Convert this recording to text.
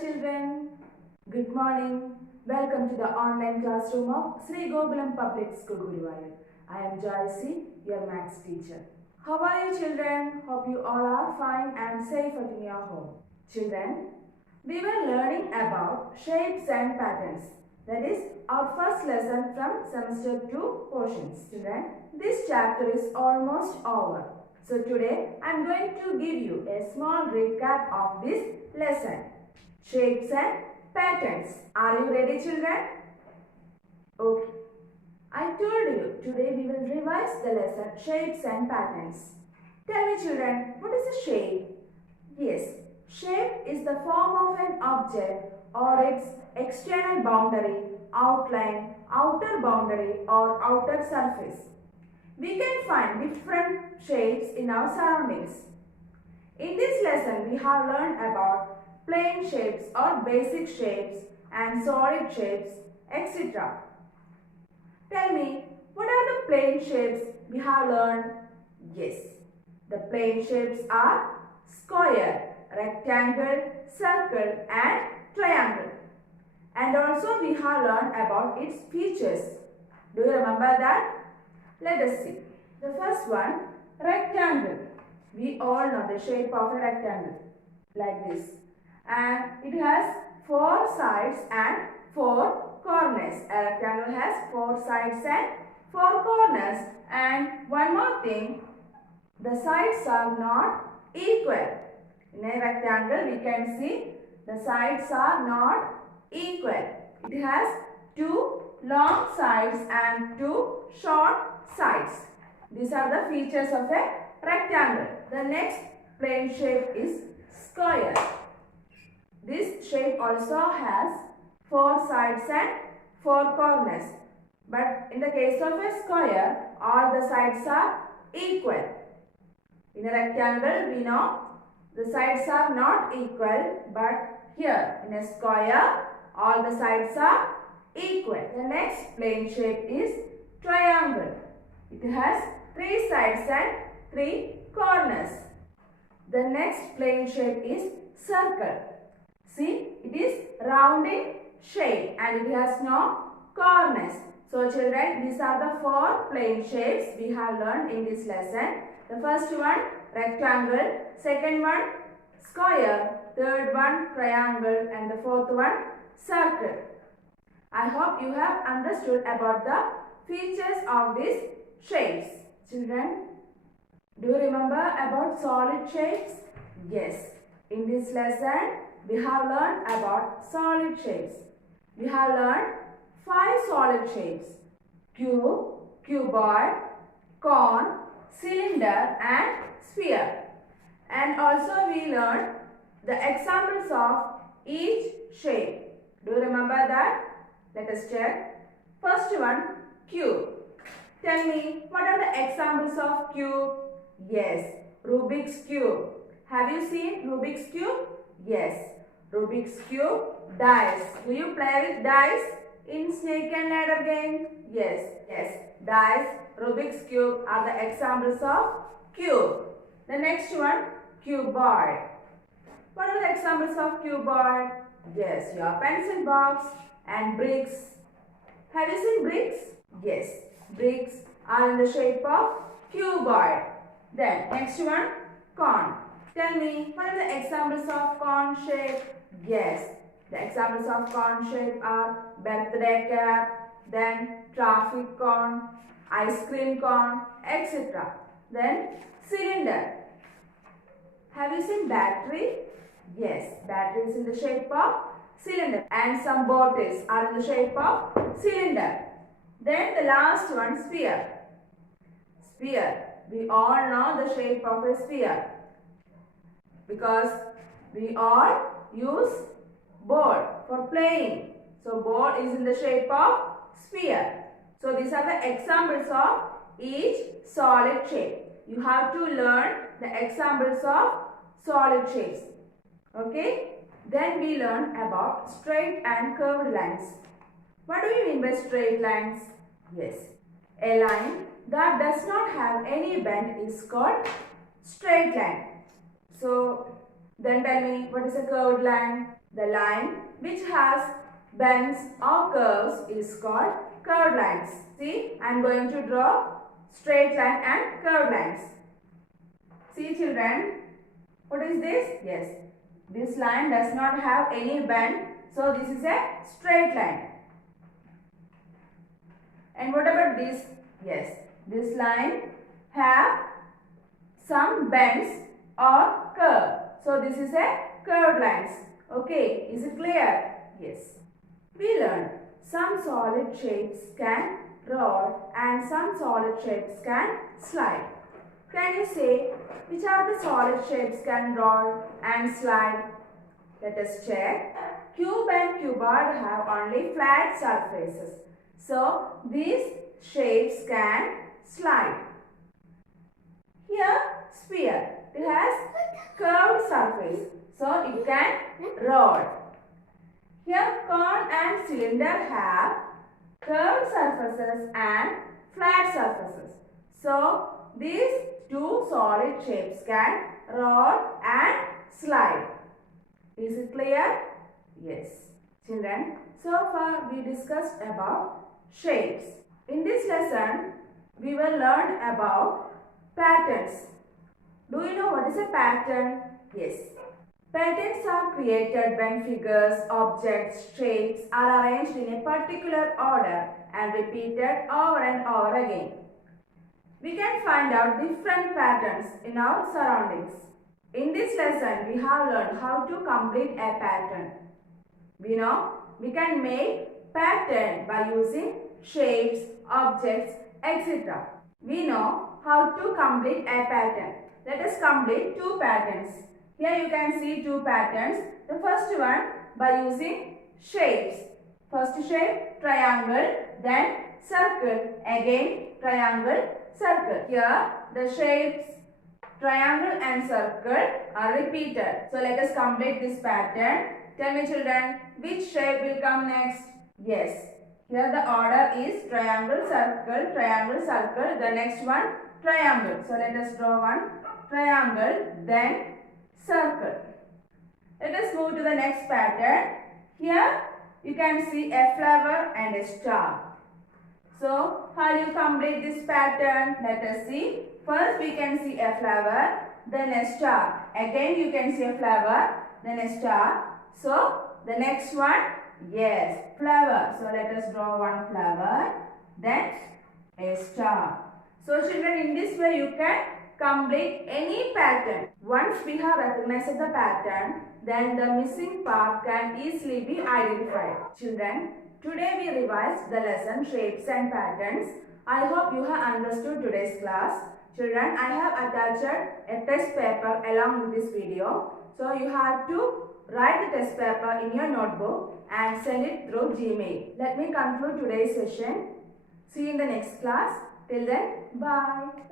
children. Good morning. Welcome to the online classroom of Sri Gokulam Public School, Guruvayur. I am Joyce, your maths teacher. How are you children? Hope you all are fine and safe at your home. Children, we were learning about shapes and patterns. That is our first lesson from semester 2 portions. Children, this chapter is almost over. So today I am going to give you a small recap of this lesson. Shapes and patterns. Are you ready children? Okay. I told you today we will revise the lesson shapes and patterns. Tell me children, what is a shape? Yes, shape is the form of an object or its external boundary, outline, outer boundary or outer surface. We can find different shapes in our surroundings. In this lesson, we have learned about plane shapes or basic shapes and solid shapes, etc. Tell me, what are the plane shapes we have learned? Yes, the plane shapes are square, rectangle, circle and triangle. And also we have learned about its features. Do you remember that? Let us see. The first one, rectangle. We all know the shape of a rectangle like this. And it has 4 sides and 4 corners. A rectangle has 4 sides and 4 corners. And one more thing, the sides are not equal. In a rectangle, we can see the sides are not equal. It has 2 long sides and 2 short sides. These are the features of a rectangle. The next plane shape is square. This shape also has 4 sides and 4 corners. But in the case of a square, all the sides are equal. In a rectangle, we know the sides are not equal, but here in a square, all the sides are equal. The next plane shape is triangle. It has 3 sides and 3 corners. The next plane shape is circle. See, it is round in shape and it has no corners. So children, these are the 4 plane shapes we have learned in this lesson. The first one, rectangle. Second one, square. Third one, triangle. And the fourth one, circle. I hope you have understood about the features of these shapes. Children, do you remember about solid shapes? Yes. In this lesson, we have learned about solid shapes. We have learned 5 solid shapes. Cube, cuboid, cone, cylinder and sphere. And also we learned the examples of each shape. Do you remember that? Let us check. First one, cube. Tell me, what are the examples of cube? Yes, Rubik's cube. Have you seen Rubik's cube? Yes, Rubik's cube. Dice. Do you play with dice in snake and ladder game? Yes, dice, Rubik's cube are the examples of cube. The next one, cuboid. What are the examples of cuboid? Yes, your pencil box and bricks. Have you seen bricks? Yes, bricks are in the shape of cuboid. Then next one, cone. Tell me, what are the examples of cone shape? Yes, the examples of cone shape are birthday cap, then traffic cone, ice cream cone, etc. Then cylinder. Have you seen battery? Yes, battery is in the shape of cylinder and some bottles are in the shape of cylinder. Then the last one, sphere. Sphere. We all know the shape of a sphere because we all use ball for playing. So ball is in the shape of sphere. So these are the examples of each solid shape. You have to learn the examples of solid shapes. Okay? Then we learn about straight and curved lines. What do you mean by straight lines? Yes, a line that does not have any bend is called straight line. So Then tell me, what is a curved line? The line which has bends or curves is called curved lines. See, I am going to draw straight line and curved lines. See children, what is this? Yes, this line does not have any bend, so this is a straight line. And what about this? Yes, this line have some bends or curve. So this is a curved lines. Okay, is it clear? Yes. We learned some solid shapes can roll and some solid shapes can slide. Can you say which are the solid shapes can roll and slide? Let us check. Cube and cuboid have only flat surfaces. So these shapes can slide. Here sphere, it has curved surface, so it can roll. Here cone and cylinder have curved surfaces and flat surfaces. So these two solid shapes can roll and slide. Is it clear? Yes. Children, so far we discussed about shapes. In this lesson, we will learn about patterns. Do you know what is a pattern? Yes. Patterns are created when figures, objects, shapes are arranged in a particular order and repeated over and over again. We can find out different patterns in our surroundings. In this lesson, we have learned how to complete a pattern. We know we can make pattern by using shapes, objects, etc. We know how to complete a pattern. Let us complete two patterns. Here you can see two patterns. The first one by using shapes. First shape triangle, then circle, again triangle, circle. Here the shapes triangle and circle are repeated. So let us complete this pattern. Tell me children, which shape will come next? Yes. Here the order is triangle, circle. The next one triangle. So let us draw one triangle, then circle. Let us move to the next pattern. Here you can see a flower and a star. So how do you complete this pattern? Let us see. First we can see a flower, then a star. Again you can see a flower, then a star. So the next one, yes, flower. So let us draw one flower, then a star. So children, in this way you can complete any pattern. Once we have recognized the pattern, then the missing part can easily be identified. Children, today we revised the lesson shapes and patterns. I hope you have understood today's class. Children, I have attached a test paper along with this video. So you have to write the test paper in your notebook and send it through Gmail. Let me conclude today's session. See you in the next class. Till then, bye.